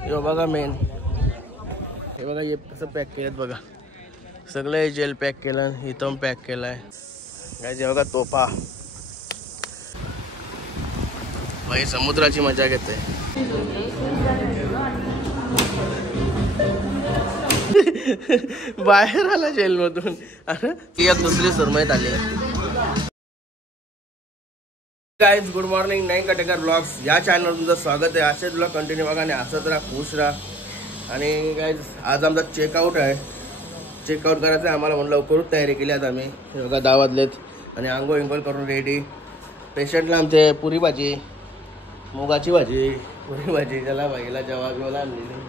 हे बघा मेन, हे बघा हे कसं पॅक केलेत बघा, सगळं जेल पॅक केलं, इथं पॅक केलाय गाईज. हे बघा तोफा, भाई समुद्राची मजा घेते. बाहेर आला जेल मधून, एक दुसरी सुरमईत आली. Guys good morning, nine Katekar blogs या चॅनलवर तुमचं स्वागत आहे. असेच ब्लॉग कंटिन्यू बघा आणि असंच राहा, खुश राहा. आणि गाईज आज आमचा चेकआउट आहे, चेकआउट करायचं आहे आम्हाला, म्हणून लवकरच तयारी केली आज आम्ही. हे बघा 10 वाजलेत आणि आंघोळ इंघोळ करून रेडी. पेशंटला आमचे पुरी भाजी, मुगाची भाजी, पुरी भाजी, त्याला बाईला जेव्हा बिवाला आणलेली.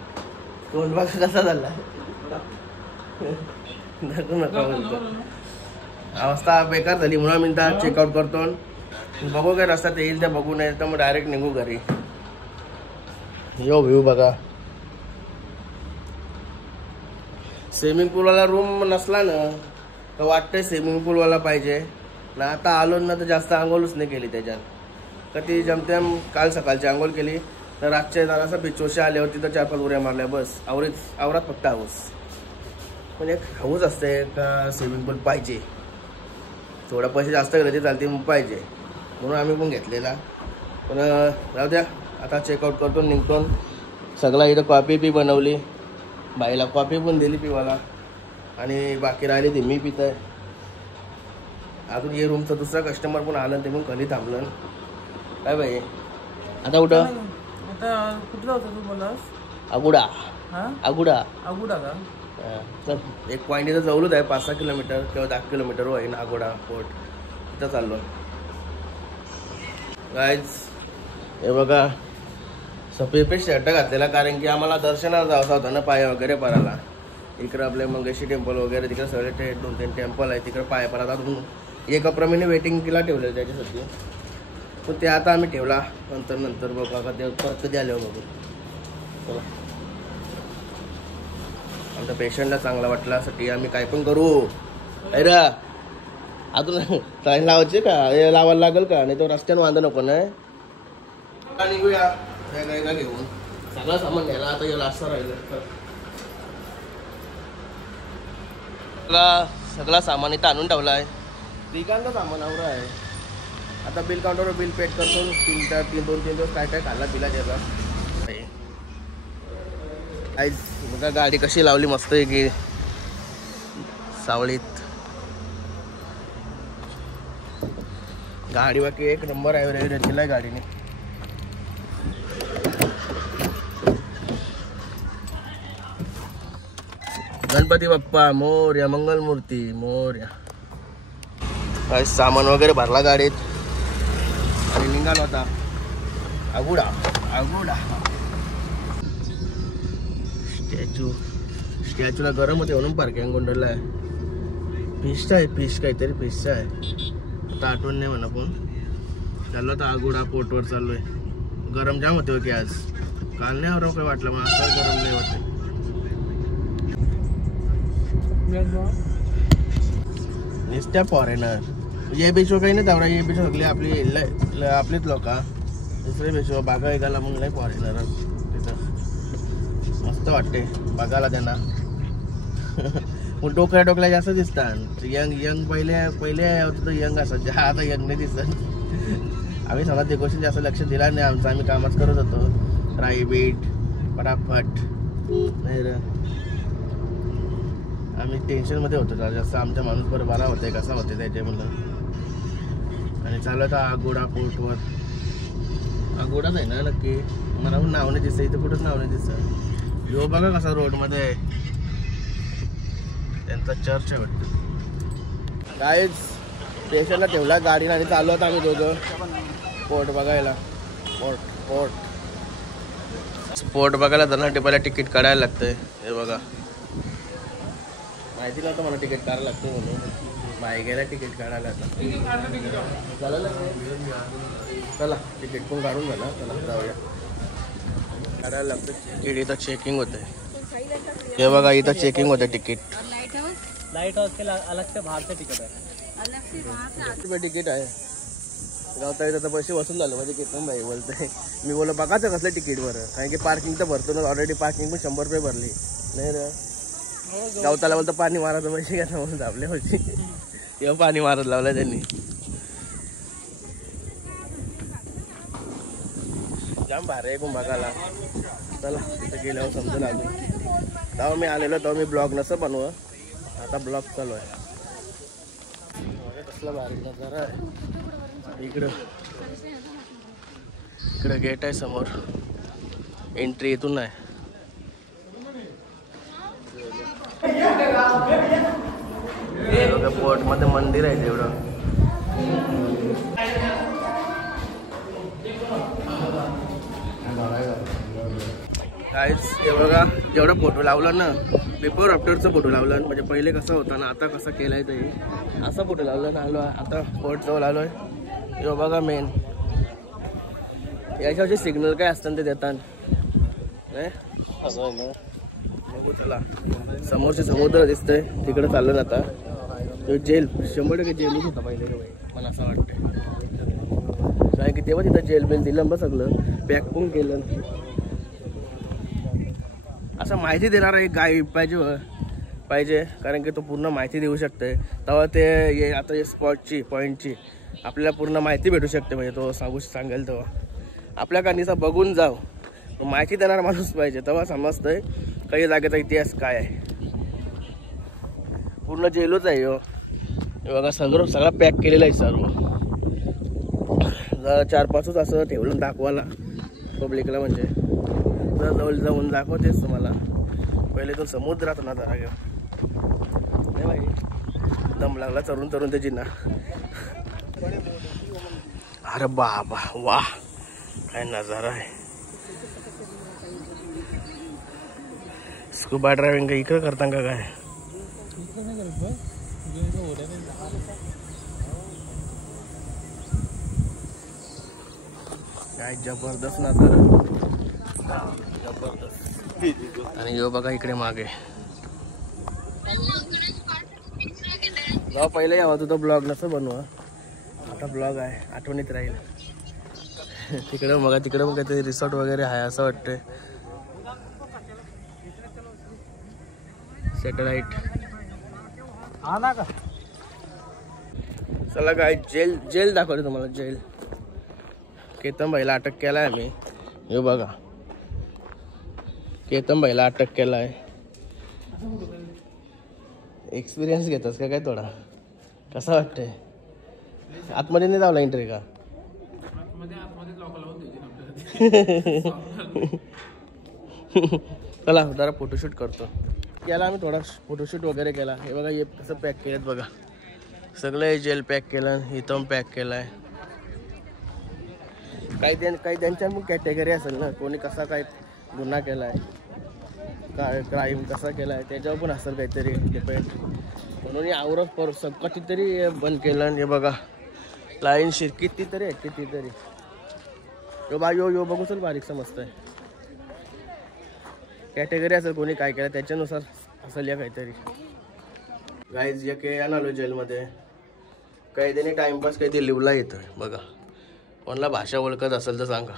तोंड बघा कसा झाला, नका बोलतो. अवस्था बेकार झाली म्हणून आम्ही चेकआउट करतो. बघू काय रस्त्यात येईल ते बघू, नाही तर मग डायरेक्ट निघू घरी. यो व्ह्यू बघा. स्विमिंग पूलवाला रूम नसला ना तर वाटतंय स्विमिंग पूलवाला पाहिजे ना. आता आलो ना तर जास्त आंघोळच नाही केली त्याच्यात. कधी जमतेम काल सकाळची आंघोळ केली तर रातच्या जरासं बिचोशी आल्यावरती तर 4-5 उड्या मारल्या बस. आवरात फक्त हाऊस. पण एक हाऊस असते का स्विमिंग पूल पाहिजे, थोडा पैसे जास्त गेले ते चालते मग पाहिजे, म्हणून आम्ही पण घेतलेला. पण राहू द्या, आता चेकआउट करतो, निघतो. सगळा इथं कॉफी बी बनवली, बाईला कॉफी पण दिली पिवाला, आणि बाकी राहिली ती मी पित आहे. अजून ये रूमचं दुसरा कस्टमर पण आलं, ते पण खाली थांबलं. काय बाई आता कुठं, आता कुठला होता तू बोलास? अगुडा. अगुडा का? तर एक पॉईंट इथं जवळच आहे, 5-6 किलोमीटर किंवा 10 किलोमीटर आहे ना अगोडा फोर्ट. तिथं चाललो गाईज. हे बघा सफेद शर्ट घातलेला, कारण की आम्हाला दर्शनाला जायचं होतं ना, पाय वगैरे परायला. इकडं आपले मंगेशी टेम्पल वगैरे, तिकडे सगळे 2-3 टेम्पल आहे, तिकडे पाय परायला. अजून एक अप्रमाणे वेटिंग केला ठेवलेलं त्याच्यासाठी, पण ते आता आम्ही ठेवला. नंतर बघू आता ते परत कधी आल्यावर बघू. चला, आमच्या पेशंटला चांगला वाटल्यासाठी आम्ही काय पण करू. अरे अजून टाईम लावायचे का, हे लावायला लागेल का, नाही तर रस्त्यानं वांदा नको नाही. निघूया काय घेऊन, सगळं सामान घ्यायला आता याला असं राहिलं. सगळा सामान इथं आणून ठेवला आहे, तिघांचं सामान आवडं आहे. आता बिल काउंटरवर बिल पेड करतो. 2-3 दिवस काय काय खाल्ला पिला त्याचा. बघा गाडी कशी लावली मस्त आहे की सावळीत. गाडी बाकी एक नंबर आहे, दिलाय गाडीने. गणपती बाप्पा मोरया, मंगलमूर्ती मोरया. काय सामान वगैरे भरला गाडीत आणि निघालो आता अगुडा. स्टॅच्यूला गरम होते म्हणून पार्किंग गोंधळला आहे. फिश काहीतरी फिशचा आहे, आता आठवण नाही म्हणा. पण चाललो आता अगुडा पोर्टवर चाललोय. गरम जाम होते की आज, काल नाही आवराव काय वाटलं, मग आज गरम नाही होते. नुसत्या फॉरेनर ये बीचवर काही नाही तेवढा, ये बीच सगळे आपलीच लोक. दुसरे बीचवर बागा ऐकायला मग नाही फॉरेनर. तिथं मस्त वाटते बघायला त्यांना. मग डोकल्या जास्त दिसतात. यंग पहिले होतं तर यंग असायचे, आता यंग नाही दिसत. आम्ही समजा ते गोष्टी जास्त लक्ष दिला नाही आमचं, आम्ही कामच करत होतो. राई बीट पटापट नाही रे, आम्ही टेन्शनमध्ये होतो जास्त. आमचा माणूस बरं बरा होते कसा होते त्याचे म्हणलं. आणि चालू होता अगोडा पोर्टवर. अगोडाच आहे ना नक्की, मला पण नाव नाही दिसत इथं, कुठंच नाव नाही दिसत. यो बघा कसा रोडमध्ये आहे, त्यांचा चर्च आहे वाटतं. गाईज पेशंटला ठेवला गाडीला आणि चालू होता आम्ही दोघं पोर्ट बघायला. पोर्ट बघायला जाण्यासाठी पहिला तिकीट काढायला लागतंय. हे बघा माहिती नव्हतं मला तिकीट काढायला लागतं म्हणून. बाई गेला तिकीट काढायला. चला तिकीट पण काढून झाला, चला जाऊया. काढायला लागतं तिकीट. इथं चेकिंग होते. हे बघा इथं चेकिंग होते तिकीट. लाइट हाउस के अलग से बाहर से टिकट है, अलग से वहाँ से तिकीट आहे. गावता येतं पैसे वसूल झालं म्हणजे केतन भाई बोलतोय. मी बोललो बघायचं कसलं तिकीट बरं, कारण की पार्किंग तर भरतो ना ऑलरेडी, पार्किंग पण 100 रुपये भरली नाही रे. गावताला बोलतं पाणी मारायचं पैसे घ्या म्हणून दाबले होती, तेव्हा पाणी मारत लावलं त्यांनी. जाम भारी आहे पण बघायला. चला तिथं गेल्यावर समजून आलो. तेव्हा मी आलेलो तेव्हा मी ब्लॉग नसं बनव, आता ब्लॉग चालू आहे. कसला भारी नजारा आहे. इकडं गेट आहे समोर, एंट्री इथून नाही. पोर्ट मध्ये मंदिर आहे तेवढं. काहीच हे बघा, जेवढा फोटो लावला ना, बिफोर आफ्टरचा फोटो लावला, म्हणजे पहिले कसा होता ना आता कसा केलाय ते असा फोटो लावला ना. आलो आता फोर्ट जवळ आलोय. हे बघा मेन याच्यावरचे सिग्नल काय असतात ते देतात नाही असं ना. बघू चला, समोरचे समुद्र दिसतंय तिकडे चाललं ना आता. तो जेल 100% जेलच होता पहिले मला असं वाटतं, कारण की तेव्हा तिथं जेल बिल दिलं बघ, सगळं पॅक पण केलं. असं माहिती देणारा एक गाईड पाहिजे कारण की तो पूर्ण माहिती देऊ शकते. तेव्हा ते आता या स्पॉटची पॉईंटची आपल्याला पूर्ण माहिती भेटू शकते. म्हणजे तो सांगेल तेव्हा आपल्या कानीचा बघून जाऊ, माहिती देणारा माणूस पाहिजे, तेव्हा समजतंय काही जागेचा इतिहास काय आहे. पूर्ण जेलच आहे हो. बघा सगळं पॅक केलेलं आहे सर्व. 4-5 असं ठेवलं दाखवायला पब्लिकला, म्हणजे जवळ जाऊन दाखवतेच तुम्हाला. पहिले तो समुद्रात ना जरा घेऊ नाही भाई, दम लागला चरून त्याची ना. अरे बाबा वाह काय नजारा आहे. स्कूबा ड्रायव्हिंग इकडे करता का काय? काय जबरदस्त नजारा, जबरदस्त. आणि यो बघा इकडे मागे जाऊ. पहिले यावं तुझं ब्लॉग नसं बनवा, आता ब्लॉग आहे आठवणीत राहील. तिकडं मग काहीतरी रिसॉर्ट वगैरे आहे असं वाटतंय. सॅटेलाइट हा ना का. चला काय जेल दाखवते तुम्हाला. जेल केतन भाईला अटक केलाय आम्ही. हे बघा केतन भाईला अटक केलाय. एक्सपिरियन्स घेतोस का काय थोडा, कसा वाटतंय? आतमध्ये नाही जावला एंट्री का? चला जरा फोटोशूट करतो. केला आम्ही थोडा फोटोशूट वगैरे केला. हे बघा हे कसं पॅक केलं बघा, सगळं जेल पॅक केलं, इथं पॅक केलाय. काही त्यांच्या पण कॅटेगरी असेल ना, कोणी कसा काय गुन्हा केलाय, काय क्राईम कसा केलाय त्याच्यावर पण असेल काहीतरी डिपेंड. म्हणून आवरत कितीतरी बंद केलं. हे बघा लाईन शीर कितीतरी आहे, कितीतरी. यो बघू चल बारीक समजतंय. कॅटेगरी असेल कोणी काय केलं त्याच्यानुसार असेल या काहीतरी. गाईज या के आलो जेलमध्ये, काही त्याने टाइमपास काहीतरी लिवला येतं बघा. कोणाला भाषा ओळखत असेल तर सांगा.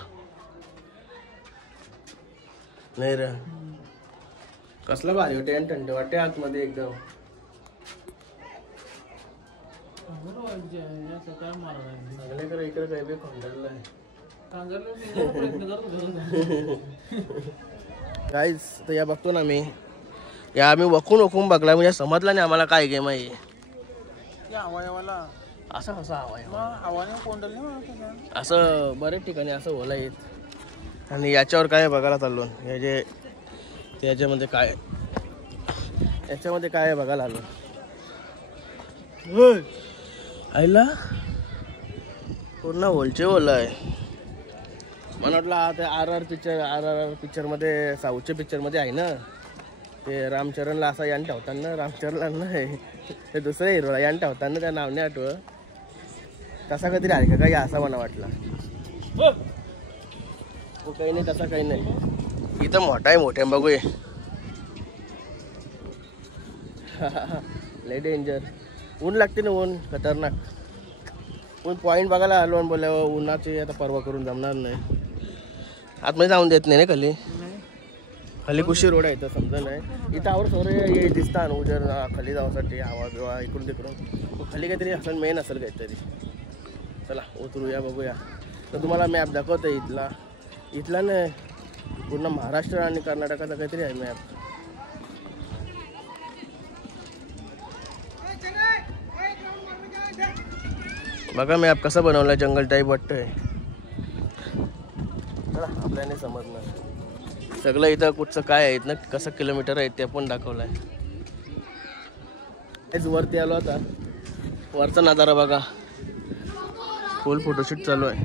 नाही रे कसला भारी वाटते आणि थंड वाटते आतमध्ये एकदम. इकडे काही बी खोंडलं आहे. काहीच तर या बघतो ना मी, या आम्ही वकून बघला म्हणजे समजला नाही आम्हाला काय गेम आहे. असं कसं असं बरेच ठिकाणी असं होला येत. आणि याच्यावर काय बघायला चाललो, हे जे त्याच्यामध्ये काय याच्यामध्ये काय आहे बघायला आलो. आईला पूर्ण होलचे ओला आहे. मला वाटलं आता आर पिक्चर मध्ये साऊथच्या पिक्चर मध्ये आहे ना, ते रामचरणला असा यान ठेवताना, रामचरणला नाही ते दुसऱ्या हिरोला यान ठेवताना त्या नाव नाही आठवत. तसा कधीतरी आहे का काही असा मला वाटला. काही नाही तसा काही नाही. इथं मोठा आहे, मोठ्या बघूया. लय डेंजर ऊन लागते ना, ऊन खतरनाक. पण पॉईंट बघायला आलो आणि बोलल्यावर उन्हाची आता परवा करून जमणार नाही. आतमध्ये जाऊन देत नाही ना खाली. खाली कुशी रोड आहे तर समजा नाही. इथं आवर सगळे दिसतात उजर खाली जाण्यासाठी हवा बिवा इकडून तिकडून. खाली काहीतरी असेल मेन असेल काहीतरी. चला उतरूया बघूया. तर तुम्हाला मॅप दाखवतो इथला नाही पूर्ण महाराष्ट्र आणि कर्नाटकाचा काहीतरी आहे मॅप. बघा मॅप कसा बनवला जंगल टाईप वाटतंय. चला आपल्याने समजणार सगळं. इथं कुठचं काय आहे ना कसं किलोमीटर आहे ते पण दाखवलं आहे. हेच वरती आलो आता. वरचा नजारा बघा. फुल फोटोशूट चालू आहे.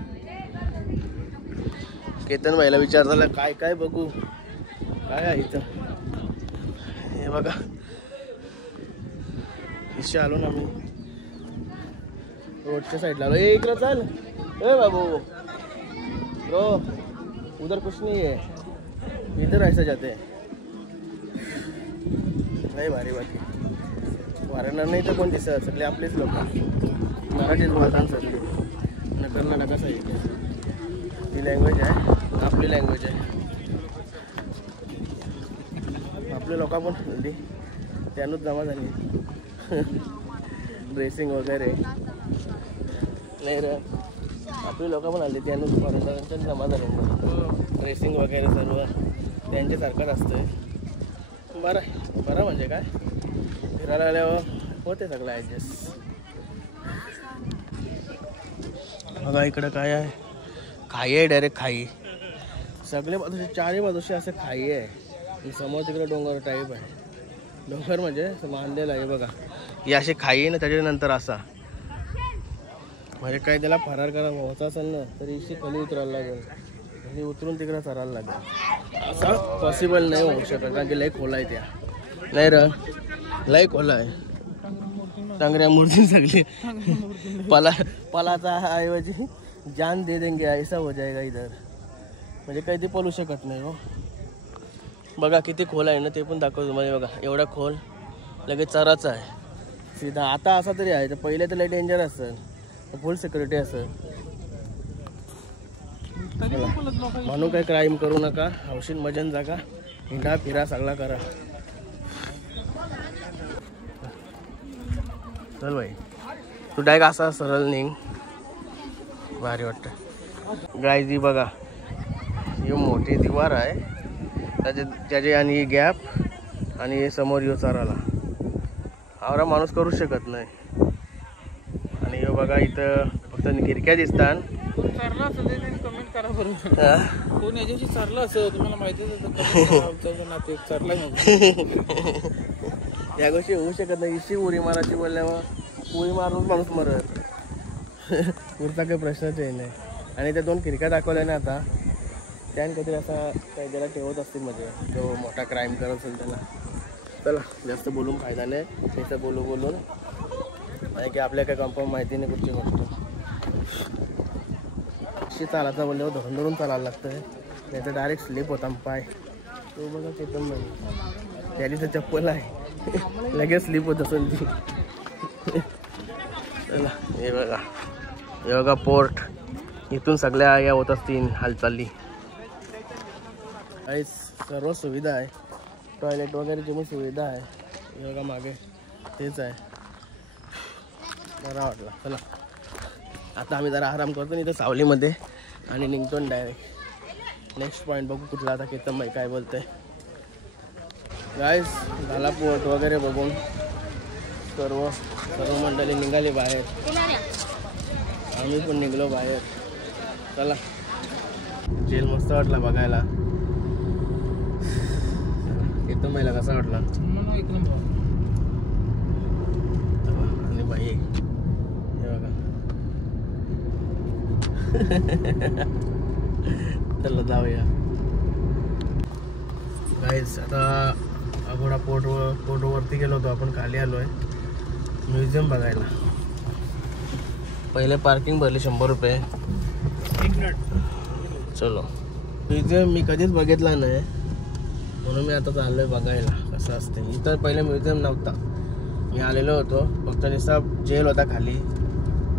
केतन भाईला विचार झाला काय काय बघू काय आहे इथं. हे बघा इथे आलो ना मी रोडच्या साईडला आलो. इकडं चाल ए बाबू ब्रो उधर कुछ नहीं है इधर ऐसा जाते हैं. नाही भारी बाकी वारणार नाही तर कोण दिसत सगळे आपलेच लोक मराठीच बोलतात सगळे. आणि कर्नाटका साईड ती लँग्वेज आहे आपली लँग्वेज आहे. आपले लोक पण हल्ली त्यानंच जमा झाली. ड्रेसिंग वगैरे नाही रे आपली लोक पण आली त्यानंच फॉरेनरच्या जमा झाले. ड्रेसिंग वगैरे सर्व त्यांच्यासारखंच असतंय. बरं म्हणजे काय फिरायला आल्यावर होते सगळं ॲडजस्ट. बघा इकडं काय आहे खाई आहे डायरेक्ट खाई. सगळे बाजूचे चारही बाजूचे असे खाई आहे. समोर तिकडे डोंगर टाईप आहे. डोंगर म्हणजे बांधलेला आहे बघा. ही अशी खाई आहे ना त्याच्यानंतर असा म्हणजे काय त्याला फरार करा व्हायचा असेल ना तर इशी खाली उतरायला लागेल. खाली उतरून तिकडे चरायला लागेल. असं पॉसिबल नाही होऊ शकत कारण की लय खोला आहे त्या. नाही र लय खोला आहे. टांगऱ्या मूर्ती सगळी पलाचा ऐवजी जान दे देंगे ऐसा हो जाएगा इधर. म्हणजे काही ते पळू शकत नाही हो. बघा किती खोल आहे ना ते पण दाखवतो तुम्हाला. बघा एवढा खोल लगेच चराचा आहे सीधा. आता असा तरी आहे तर पहिले तर लय डेंजर असेल फुल सिक्युरिटी असेल. म्हणून काही क्राईम करू नका. हौशीन मजन जागा हिंडा फिरा सगळा करा. चल भाई तू डायरेक्ट असा सरळ निघ भारी वाटतं. गायजी बघा ही मोठी दिवार आहे त्याचे आणि गॅप आणि समोर यो चाराला आवरा माणूस करू शकत नाही. आणि हे बघा इथं फक्त खिडक्या दिसतात. कमेंट करा बरोबर कोण याच्याशी चाललं असं तुम्हाला माहितीच या गोष्टी होऊ शकत नाही. इशी उडी मारायची बोलल्यावर उडी मारून माणूस मरत पुढचा काही प्रश्नच आहे नाही. आणि त्या दोन खिडक्या दाखवल्या ना आता त्याने काहीतरी असा काही त्याला ठेवत असतील म्हणजे जो मोठा क्राईम करत असेल त्याला. चला जास्त बोलून फायदा नाही. त्याचं बोलून नाही की आपल्या काही कन्फर्म माहिती नाही कुठची गोष्ट. अशी चालायचा बोलल्यावर धरून चालायला लागतं. त्याचं डायरेक्ट स्लिप होता पाय. तो बघा ते पण नाही त्याची तर चप्पल आहे लगेच स्लिप होत असेल ती. चला हे बघा पोर्ट. इथून सगळ्या या होत असतील हालचाली. काही सर्व सुविधा आहे. टॉयलेट वगैरेची पण सुविधा आहे. हे बघा मागे तेच आहे. बरा वाटला. चला आता आम्ही जरा आराम करतो इथं सावलीमध्ये आणि निघतो डायरेक्ट नेक्स्ट पॉईंट बघू कुठला. आता केतन भाई काय बोलतंय. गाईस झाला पोर्ट वगैरे बघून सर्व मंडळी निघाली बाहेर. आम्ही पण निघलो बाहेर. चला जेल मस्त वाटला बघायला. केतन भाईला कसा वाटला. आणि बाई हे बघा चला जाऊया गाईस. आता अगोडा पोर्टवरती गेलो होतो आपण. खाली आलो आहे म्युझियम बघायला. पहिले पार्किंग भरली 100 रुपये. चलो म्युझियम मी कधीच बघितला नाही म्हणून मी आता चाललोय बघायला कसं असते. इथं पहिले म्युझियम नव्हता. मी आलेलो होतो फक्त निसा जेल होता खाली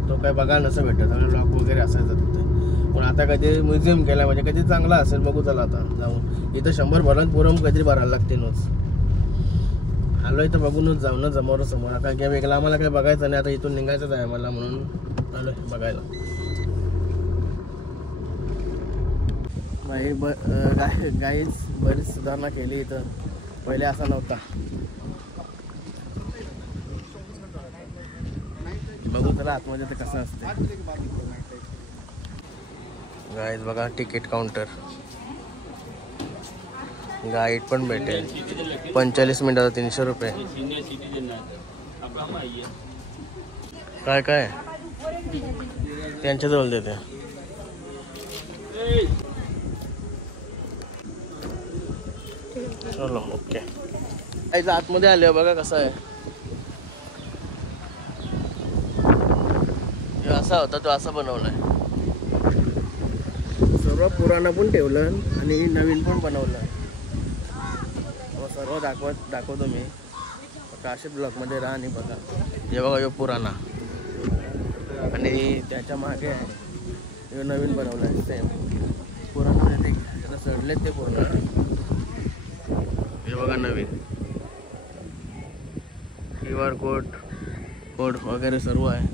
तो काय बघायला नसं भेटत, सगळे लॉक वगैरे असायचं तिथे. पण आता कधी म्युझियम केला म्हणजे कधी चांगला असेल, बघू चला आता जाऊन. इथं 100 भरायला पुरम काहीतरी भरायला लागते नोच. आलो इथं बघूनच जाऊ ना समोर. आता काय वेगळं आम्हाला काय बघायचं नाही, आता इथून निघायचंच आहे मला, म्हणून आलोय बघायला. गाईच बरीच सुधारणा केली इथं, पहिले असा नव्हता. बघू त्याला आतमध्ये ते कसं असते. गाईज बघा तिकीट काउंटर, गाईड पण भेटेल. 45 मिनिटाचा 300 रुपये. काय काय त्यांच्याजवळ देते. चलो ओके. गाईज आतमध्ये आले बघा कसं आहे. असा होता तो, असा बनवलाय. सर्व पुराणा पण ठेवलं आणि नवीन पण बनवलं. सर्व दाखवतो मी. काशीद ब्लॉकमध्ये राहा आणि बघा. हे बघा हे पुराणा, आणि त्याच्या मागे आहे हे नवीन बनवलंय सेम. पुराणा ते त्याला सडलेत ते पूर्ण. हे बघा नवीन QR कोड वगैरे सर्व आहे.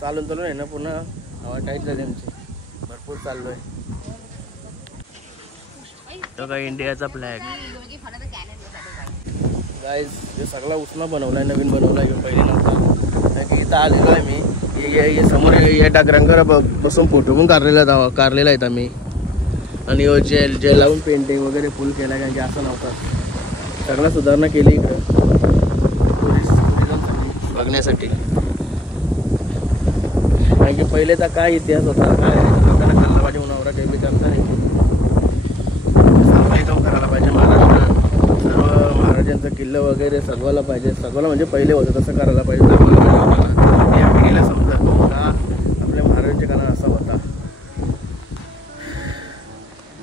चालून आहे ना पुन्हा हवा टाईट झाली आमची. भरपूर चाललोय. तो काय इंडियाचा फ्लॅग. गाईज हे सगळा उसना बनवलाय, नवीन बनवलाय. पहिले नव्हता की इथं आलेलो आहे मी. हे समोर या डागरांकर बसून फोटो पण काढलेला आहेत आम्ही. आणि जेल लावून पेंटिंग वगैरे फुल केला, कारण की असं नव्हता. सगळा सुधारणा केली इकडं टुरिझमसाठी बघण्यासाठी. कारण की पहिलेचा काय इतिहास होता, काय लोकांना खाल्ला पाहिजे उन्हावरा काही बी करता नाही. सर्वही काम करायला पाहिजे. महाराष्ट्रात सर्व महाराजांचं किल्लं वगैरे सजवायला पाहिजे. सजवायला म्हणजे पहिले होतं तसं करायला पाहिजे. या पिढीला समजा का आपल्या महाराजांच्या काळात असा होता.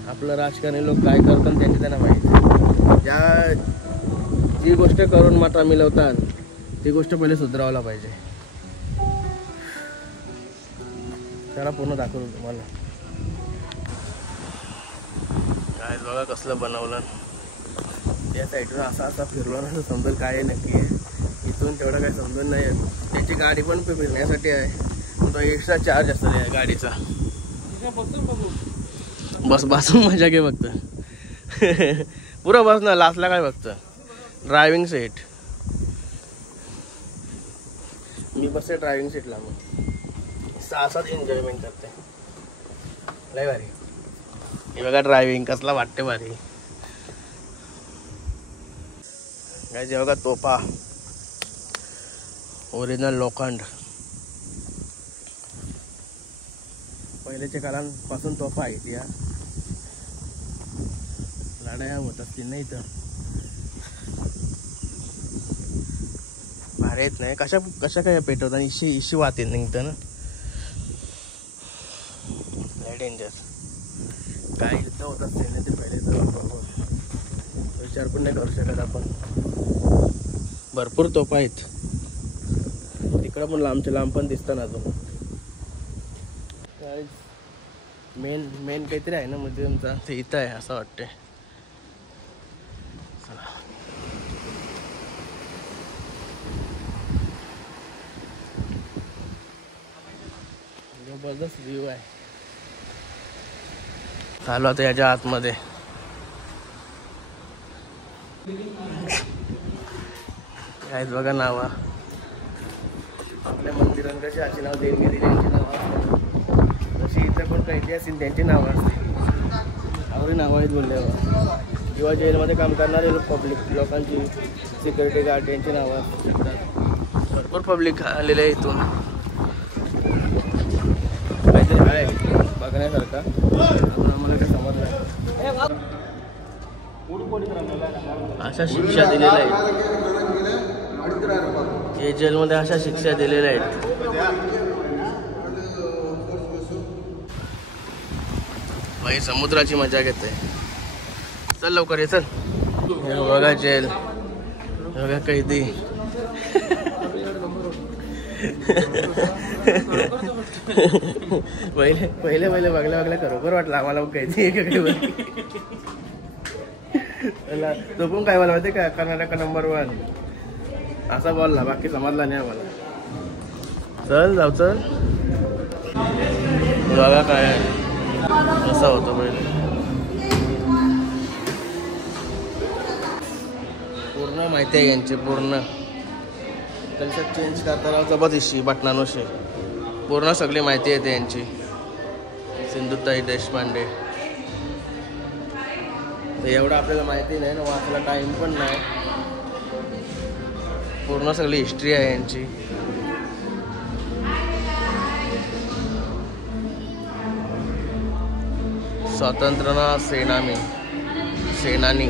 आपलं राजकारणी लोक काय करतात त्यांना माहिती. जी गोष्ट करून मात्र मिळवतात ती गोष्ट पहिले सुधारायला पाहिजे. त्याला पूर्ण दाखवतो तुम्हाला. काय बघा कसलं बनवलं. त्या साईडला असा फिरलो ना समजेल काय नक्की आहे. इथून तेवढं काही समजून नाही येत. त्याची गाडी पण फिरण्यासाठी आहे, तो एक्स्ट्रा चार्ज असतो या गाडीचा. बसून मजा घे फक्त. पुरा बस ना, लास्टला काय फक्त ड्रायव्हिंग सीट. मी बसते ड्रायव्हिंग सीटला. मग 6-7 एन्जॉयमेंट करते. लय भारी. हे बघा ड्रायव्हिंग कसला वाटते भारी. काय जे बघा तोफा, ओरिजिनल लोखंड. पहिल्याच्या काळांपासून तोफा आहेत या. लढाया होत असतील नाही तर भारी येत नाही. कशा काय पेटवत आणि इशी वाहते निघतं ना. डेंजर. काय युद्ध होत असते ना ते पहिले तर विचार पण नाही करू शकत आपण. भरपूर तोफा आहेत तिकडं पण, लांबच्या लांब पण दिसतं ना. अजून मेन काहीतरी आहे ना म्युझियमचा, ते इथं आहे असं वाटतंय. जबरदस्त व्ह्यू आहे. चालू आता याच्या आतमध्ये. काय बघा नाव आपल्या मंदिरांना कशी अशी नाव देणगी दिली त्यांची नावं तशी इथं पण काही असतील त्यांची नावं असतील. आवडी नावं आहेत बोलल्यावर. किंवा जेलमध्ये काम करणारे पब्लिक लोकांची सिक्युरिटी गार्ड यांची नावं असू शकतात. भरपूर पब्लिक आलेले आहे इथून. काहीतरी आहे बघण्यासारखं. आम्हाला काही समजलं नाही. अशा शिक्षा दिलेल्या आहेत हे जेलमध्ये. अशा शिक्षा दिलेल्या आहेत. भाई समुद्राची मजा घेते. चल लवकर ये चल. हे बघा जेल, हे बघा कैदी. पहिले पहिले पहिले बघल्या खरोखर वाटलं आम्हाला काहीतरी काही तो पण काय बोला माहिती का, कर्नाटक नंबर 1 असा बोलला, बाकी समजला नाही आम्हाला. चल जाऊ चल बघा काय असा होतो पहिले. पूर्ण माहिती आहे यांची, पूर्ण कल्चर चेंज करताना जबरदस्ती बटनानोशे पूर्ण सगळी माहिती येते यांची. सिंधुताई देशपांडे तर एवढं आपल्याला माहिती नाही ना, वाचायला टाइम पण नाही. पूर्ण सगळी हिस्ट्री आहे यांची. स्वातंत्र्य सेनानी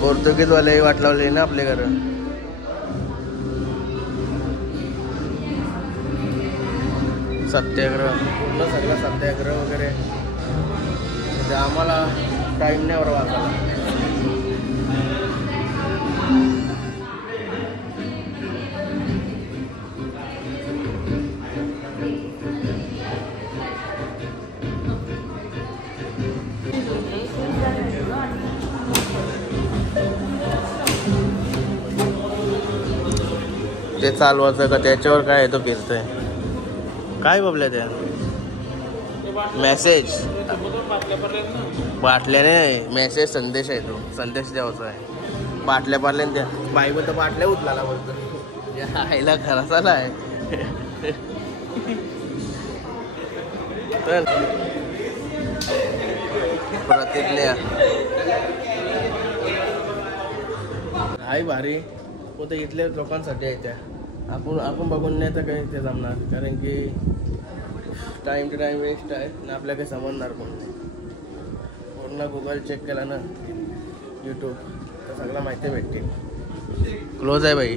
पोर्तुगीज वाले वाट लावले ना आपले घर. सत्याग्रह पूर्ण सगळा सत्याग्रह वगैरे म्हणजे आम्हाला टाइम नाही बरोबर वाचायला. ते चालवायचं का त्याच्यावर काय येतो फिरतंय काय बबल्या त्या मेसेज बाटल्याने नाही, मेसेज संदेश आहे, तो संदेश द्यावाचा आहे. बाटल्या पारल्या त्या बाईबल तर बाटल्या उचलाला बोलतो आईला घराच आला आहे. चल प्रतिज्ञा हाय भारी होतं, इथल्या लोकांसाठी आहे त्या. आपण बघून नाही तर काही ते जमणार, कारण की टाइम टू टाइम वेस्ट आहे ना, आपल्या काही समजणार पण नाही. पूर्ण गुगल चेक केला ना, यूट्यूब तर सगळं माहिती भेटते. क्लोज आहे बाई,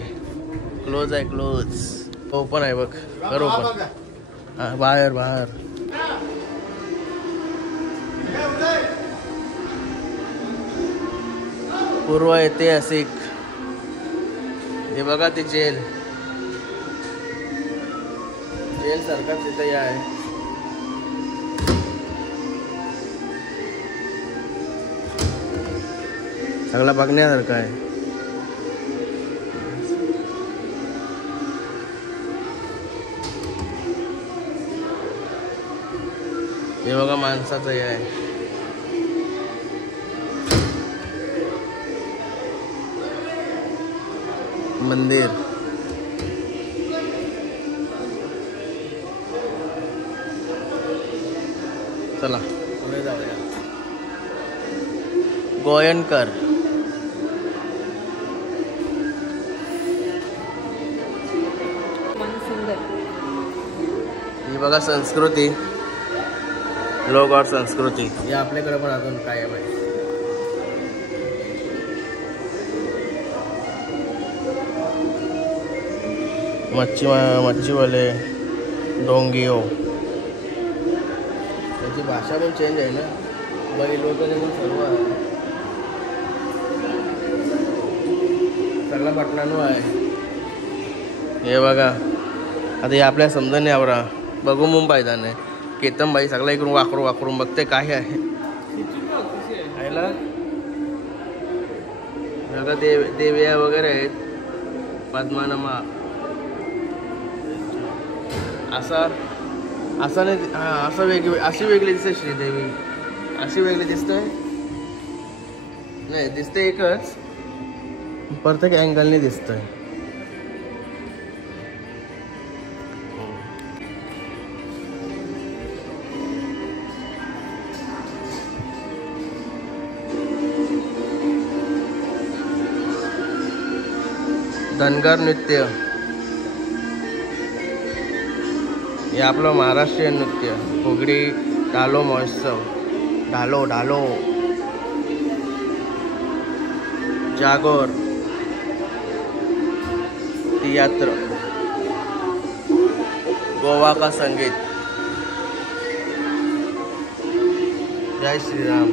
क्लोज आहे, क्लोज. ओपन आहे बघ, कर ओपन. हां बाहेर पूर्व ऐतिहासिक. हे बघा ते जेल सारखा तिथे आहे. सगळा बघण्यासारखं आहे. हे बघा माणसाचं हे आहे. मंदिर चला पुढे जाऊया. गोयनकर ही बघा संस्कृती, लोक और संस्कृती. हे आपल्याकडे पण अजून काय आहे माहिती. मच्छीवाले डोंगियो, त्याची भाषा पण चेंज आहे ना, बरी लोक पण सर्व आहे. सगळा पटणानो आहे. हे बघा आता हे आपल्या समजा नाही आवरा बघू मुंबई जाणे केतनबाई सगळा इकडून वाकरून बघते काय आहे. देव्या वगैरे आहेत, पद्मानमा असं नाही. हां असं अशी वेगळी दिसते श्रीदेवी, अशी वेगळी दिसते नाही, दिसते एकच, प्रत्येक अँगलने दिसतंय. धनगर नृत्य हे आपलं महाराष्ट्रीयन नृत्य. फुगडी, डालो महोत्सव, डालो जागोर, थिएटर, गोवा का संगीत, जय श्रीराम.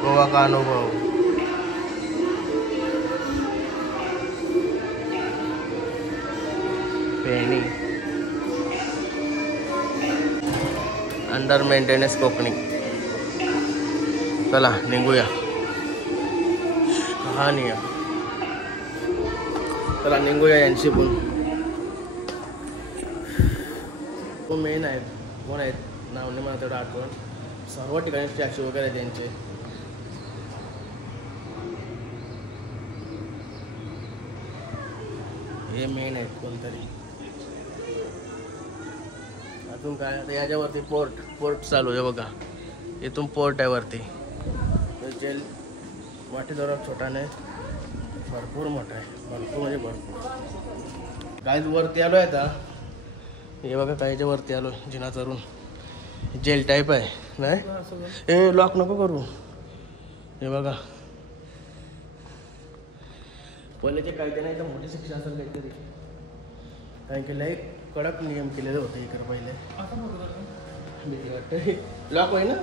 गोवा का अनुभव. पेणी अंडर मेंटेनन्स कोकणी. चला निघूया. कहाणी आहे. चला निघूया यांची पण. तो मेन आहेत. कोण आहेत नाव नाही मला तेवढं आठवण. सर्व ठिकाणी स्टॅच्यू वगैरे आहेत त्यांचे. हे मेन आहेत कोणतरी. अजून काय आता याच्यावरती पोर्ट चालू आहे बघा. इथून पोर्ट आहे वरती. जेल वाटी जरा छोटा नाही, भरपूर मोठा आहे. भरपूर म्हणजे भरपूर. काय वरती आलो आहे आता. हे बघा कायच्या वरती आलो जिना चढून. जेल टाईप आहे नाही. हे लॉक नको करू. हे बघा पहिलेचे कायदे नाही तर मोठी शिक्षा असेल काहीतरी. कारण की लई कडक नियम केलेले होते इकडे पहिले. भीती वाटते. लॉक होई ना.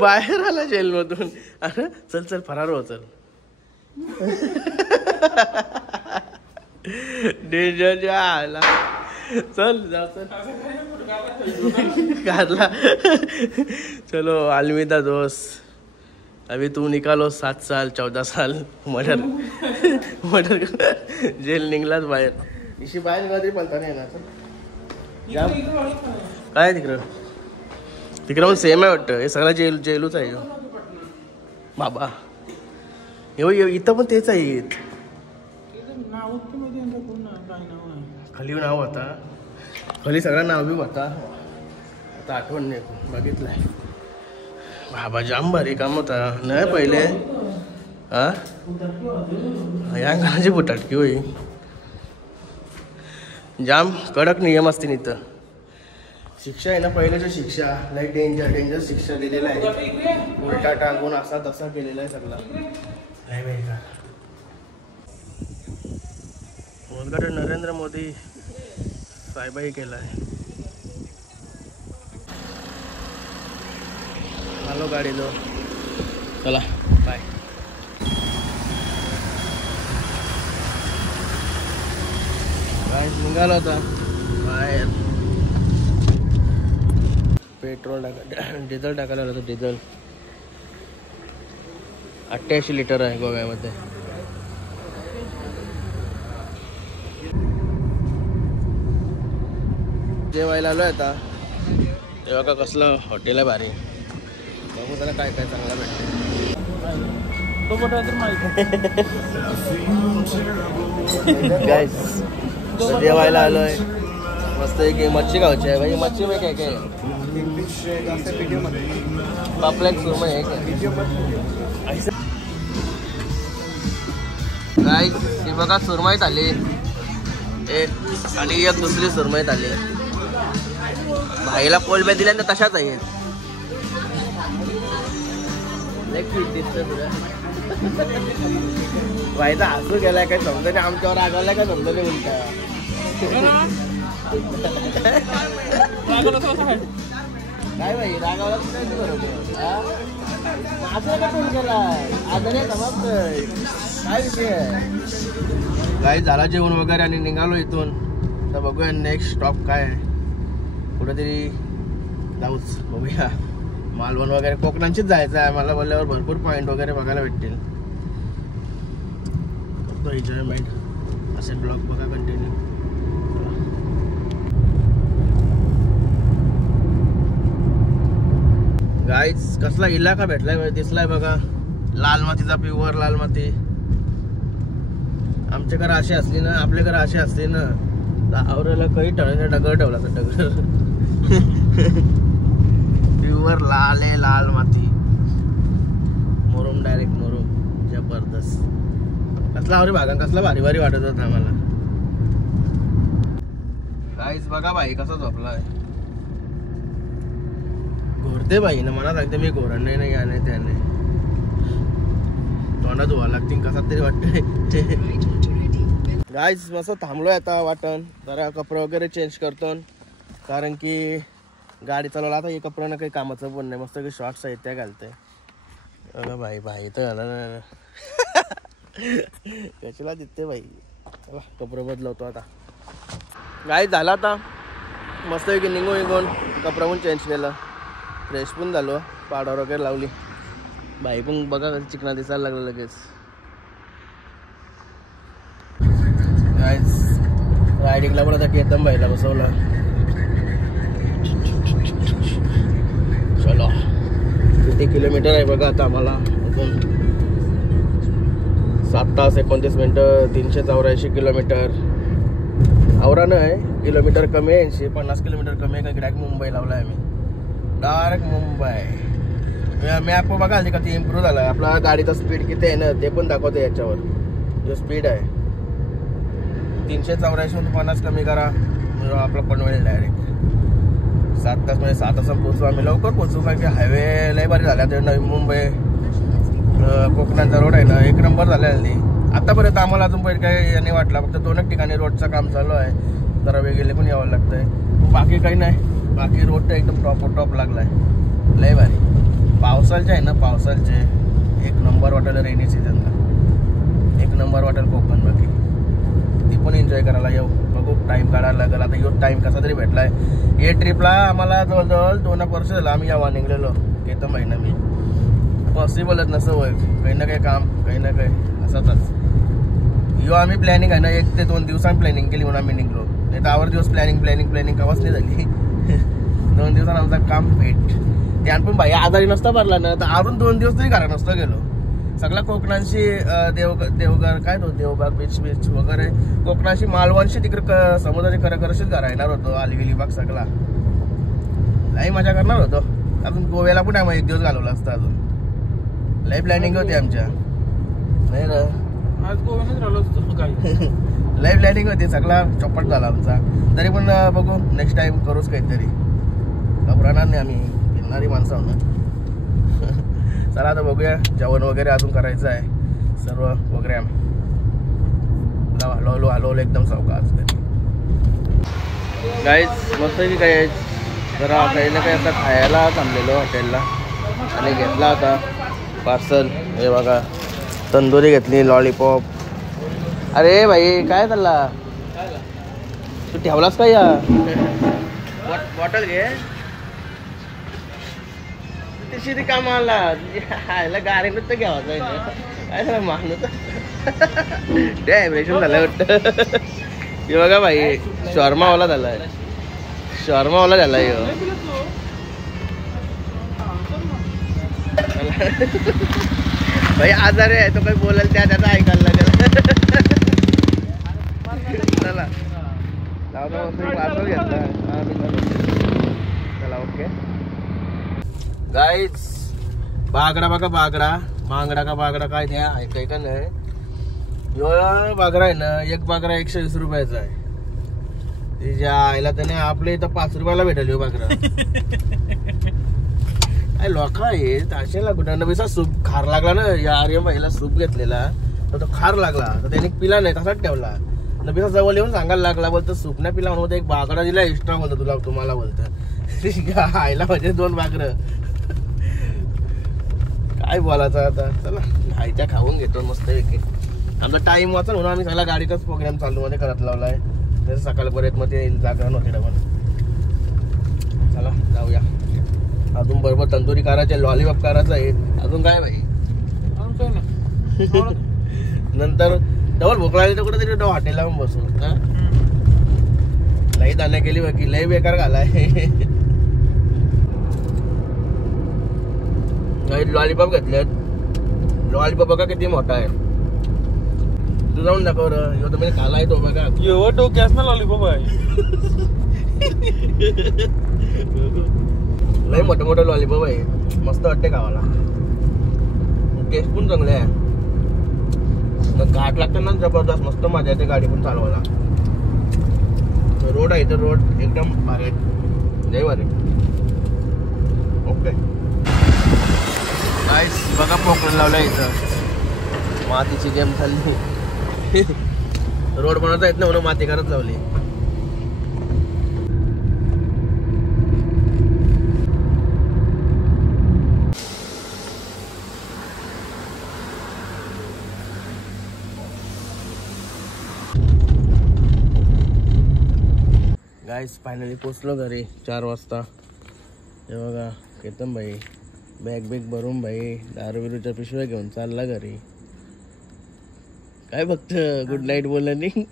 बाहेर आला जेलमधून. अरे चल चल फरार हो चल. डेंजर आला. चल जा चल. काढला. चलो अलविदा दोस्त. अभी तू निकालो 7 साल 14 साल मर्डर जेल निघलाच बाहेर. इशी बाहेर निघाला तरी पलता नाही येणार. काय तिकडं पण सेम आहे वाटतं. हे सगळं जेलूच आहे बाबा. हे इथं पण तेच आहे. खाली नाव होता. खाली सगळं नाव बी होता. आता आठवण नाही बघितलंय. बाबा जाम भारी काम होता नाही पहिले. हा या गाण्याची बुटाटकी होई. जाम कडक नियम असतील इथं. शिक्षा आहे ना पहिल्याच्या शिक्षा लई डेंजर शिक्षा दिलेला आहे. उलटा टांगून असा तसा केलेला आहे सगळा. नाही माहिती का उद्घाटन नरेंद्र मोदी साहेबांनी केलं आहे. आलो गाडीलो. चला बाय. काय निघाला होता बाहेर. पेट्रोल डिझेल टाकायला होतं. डिझेल 88 लिटर आहे गोव्यामध्ये. जेवायला आलोय आता. तेव्हा का कसलं हॉटेल आहे भारी. बघू त्याला काय काय चांगला भेटते. जेवायला आलोय मस्त. एक मच्छी गावची आहे भाई. मच्छी में काय काय पापलेट सुरमई आहे काय. ही बघा सुरमईत आली एक आणि एक दुसरी सुरमईत आली. भाईला कोलब्या दिल्या ना तशाच आहेत. भाईचा हसू गेलाय काय समजा नाही. आमच्यावर रागवलाय काय समजा नाही. उलटा काय भाई रागावला बरोबर. असं का फोन केला आता नाही समाप्त. काय विषय काय झाला जेवण वगैरे आणि निघालो इथून. तर बघूया नेक्स्ट स्टॉप काय आहे. कुठेतरी जाऊच बघूया. मालवण वगैरे कोकणांचीच जायचं आहे. मला बोलल्यावर भरपूर पॉईंट वगैरे बघायला भेटतील. करतो एन्जॉयमेंट. असे ब्लॉग बघा कंटिन्यू. गाईज कसला इलाका भेटलाय दिसलाय बघा. लाल मातीचा प्युअर लाल माती. आमच्या घरं अशी असली ना आपल्या घरं अशी असली ना आवरायला काही दगड ठेवला तर दगड. प्युअर लाल आहे लाल माती. मुरुम डायरेक्ट मुरुम जबरदस्त. कसला आवरे भागा कसला भारी भारी वाटत होता आम्हाला. गाईज बघा भाई कसा झोपलाय. घोरते बाई ना मला सांगते मी घोरण नाही याने त्याने. तोंडात धुवा लागतील कसा तरी वाटतंय. गाईज मस्त थांबलोय आता वाटण जरा कपडे वगैरे चेंज करतो कारण की गाडी चालवला आता हे कपड्यांना काही कामाचं पण नाही. मस्त काही शॉर्ट्स आहेत त्या घालते बघा. भाई तर झाला ना कशाला दिसते भाई. चला कपडे बदलवतो आता. गाईज झाला आता मस्त की निघून कपडा पण चेंज केलं फ्रेश पण झालो पावडर वगैरे लावली. बाई पण बघा चिकना दिसायला लागलं लगेच. रायडिंगला पण आता केतन बाईला बसवला. चलो किती किलोमीटर आहे बघा आता आम्हाला. 7 तास 29 मिनिटं 384 किलोमीटर. आवरानं आहे किलोमीटर कमी आहे 50 किलोमीटर कमी आहे का. डायरेक्ट मुंबई लावला आहे आम्ही डायरेक्ट मुंबई. मॅप बघा का ती इम्प्रूव्ह झाला. आपला गाडीचा स्पीड किती आहे ना ते पण दाखवते याच्यावर. जो स्पीड आहे 384 50 कमी करा आपला पनवेल डायरेक्ट 7 तास म्हणजे 7 तासात पोहोचू आम्ही. लवकर पोहोचू कारण की हायवे लय भारी झाला. ते नवी मुंबई कोकणाचा रोड आहे ना एक नंबर झाला. आतापर्यंत आम्हाला अजून पहिले काही नाही वाटला. फक्त 2 ठिकाणी रोडचं काम चालू आहे जरा वेगळे पण यावं लागतंय. बाकी काही नाही. बाकी रोड तर एकदम टॉप लागलाय लय भारी. पावसाळचे आहे ना पावसाळचे एक नंबर वाटेल. रेनी सीझनला एक नंबर वाटेल कोकण. बाकी ती पण एन्जॉय करायला येऊ बघू. टाइम काढायला लागेल आता. यो टाइम कसा तरी भेटलाय. हे ट्रिपला आम्हाला जवळजवळ 2 वर्ष झालं आम्ही यावा निघलेलो. येतं महिना मी पॉसिबलच नसं होय. काही ना काही काम काही ना काही असंच. यो आम्ही प्लॅनिंग आहे ना 1 ते 2 दिवसांनी प्लॅनिंग केली म्हणून आम्ही निघलो. नाही तर आवर दिवस प्लॅनिंग कवाच नाही झाली. 2 दिवसांनी आमचं काम भेट. त्यान पण भाई आजारी नसता भरला ना तर अजून 2 दिवस तरी घरा नसतो गेलो. सगळा कोकणाशी देवघर काय तो देवबाग बीच वगैरे कोकणाशी मालवणशी तिकडे समुद्राची करशीच घरा येणार होतो. अलिबाग सगळा लई मजा करणार होतो. अजून गोव्याला पण आम्ही 1 दिवस घालवला असता. अजून लई प्लॅनिंग होती आमच्या. नाही ना आज गोव्यानेच राहिलो असतो काही. लई प्लॅनिंग होती सगळा चौपट झाला आमचा. तरी पण बघू नेक्स्ट टाइम करूच काहीतरी. घबराणार नाही आम्ही फिरणारी माणसं आहो ना. चला आता बघूया. जेवण वगैरे अजून करायचं आहे सर्व प्रोग्राम. हळू एकदम सावकाश. गाईज मस्त की काय जरा काही ना काही आता खायला थांबलेलो हॉटेलला आणि घेतला होता पार्सल. हे बघा तंदुरी घेतली लॉलीपॉप. अरे भाई काय चालला तू ठेवलास का या बॉटल घे. तशी कामाला ह्याला गाडी नुसतं घ्यावायचं काय झालं माणूस डायव्हरेशन झालं वाटतं. हे बघा भाई शॉर्मावाला झालाय. शॉर्मावाला झालाय भाई. आजारी आहे तो काही बोलाल त्याचा ऐकायला लागेल. चला पार्सल घेतला. चला ओके. गाईज बागडा बघा बागडा मांगडा का बागडा काय द्या ऐकाय का नाही. यो बागडा आहे ना एक बागडा 120 रुपयाचा आहे. तिच्या आईला त्याने आपल्या इथं 5 रुपयाला भेटेल यो बागडा. काय लोक आहेत अशाला कुठं नवीसा सूप खार लागला ना. या आर्य बाईला सूप घेतलेला तर तो खार लागला तर त्याने पिला नाही तसाच ठेवला. नवीसा जवळ येऊन सांगायला लागला बोलतो सूप नाही पिला म्हणून एक बागडा दिला एक्स्ट्रा बोलतो तुला तुम्हाला बोलतं. आईला म्हणजे 2 बागडं काय बोलायचं आता. चला आईच्या खाऊन घेतो मस्त एक. आमचा टाइम वाचा म्हणून आम्ही सगळा गाडीचाच प्रोग्राम चालू मध्ये करत लावलाय. सकाळपर्यंत मग ते जागरण होते डबल. चला जाऊया. अजून बरोबर तंदुरी करायचे लॉलीपॉप करायचं आहे. अजून काय भाई नंतर डबल भूक लागली तर कुठे तरी हॉटेलला पण बसू. लई दाण्या केली बाकी लई बेकार घालाय. लॉलीपॉप घेतले. लॉलीपॉप बघा किती मोठा आहे. तू जाऊन दाखव रे. तुम्ही खालाय तो बघा एवढं डोक्यास ना लॉलीपॉप आहे. लय मोठं लॉलीपॉप आहे. मस्त वाटते खावाला. टेस्ट पण चांगले आहे. घाट लागतं ना जबरदस्त. मस्त मजा येते गाडी पण चालवायला. रोड आहे तर रोड एकदम भारी जय भारी. ओके गाईस बघा पोकळ लावलं इथं. मातीची गेम चालली. रोड बनवता येत नाही म्हणून माती करत लावली. गाईस फायनली पोचलो घरी 4 वाजता. हे बघा केतन भाई बॅग भरून भाई दारू बिरूच्या पिशव्या घेऊन चालला घरी. काय फक्त गुड नाईट बोललं नाही.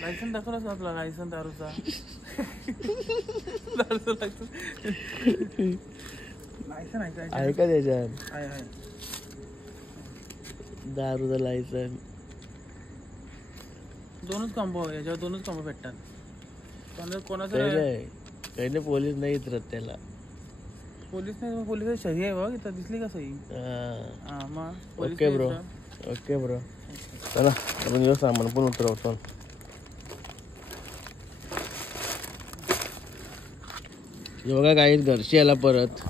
लायसन दाखवलाच आपला लायसन दारूचा. लायसन आहे का त्याच्यात आहे दारूचं लायसन. दोनच कॉम्बो याच्यावर 2च कॉम्बो भेटतात. कोणाचं काही नाही पोलीस नाही इतरत त्याला. पोलीस नाही पोलीस सही आहे बघ इथं दिसली का सही. मग ओके ब्रो ओके ब्रो. चला आपण येऊ सामान पण उतरवतो. बघा गाईत घरची आला परत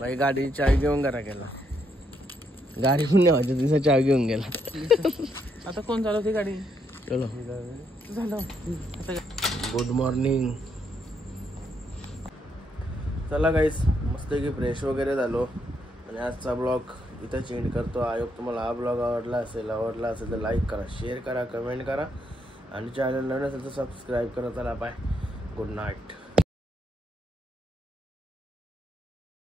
बाई गाडीची चावी घेऊन घरा गेला. गाडी पण नाही व्हायची तिचा चावी घेऊन गेला. आता कोण चालवते गाडी. चलो झालं आता. Good morning. चला गाईस मस्त की फ्रेश वगैरे झालो आणि आजचा ब्लॉग इथं चेंज करतो. आय होप तुम्हाला हा ब्लॉग आवडला असेल तर लाईक करा, शेअर करा, कमेंट करा आणि चॅनल नवीन असेल तर सबस्क्राईब करा. चला बाय, गुड नाईट.